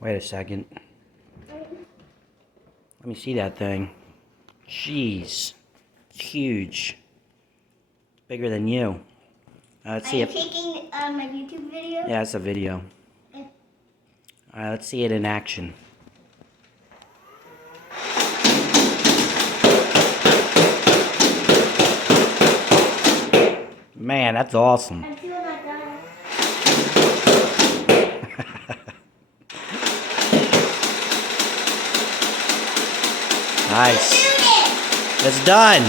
Wait a second. Let me see that thing. Jeez. It's huge. It's bigger than you. Let's see it. Are you taking my YouTube video? Yeah, it's a video. Okay. Alright, let's see it in action. Man, that's awesome. I'm feeling like that. Nice. It's done.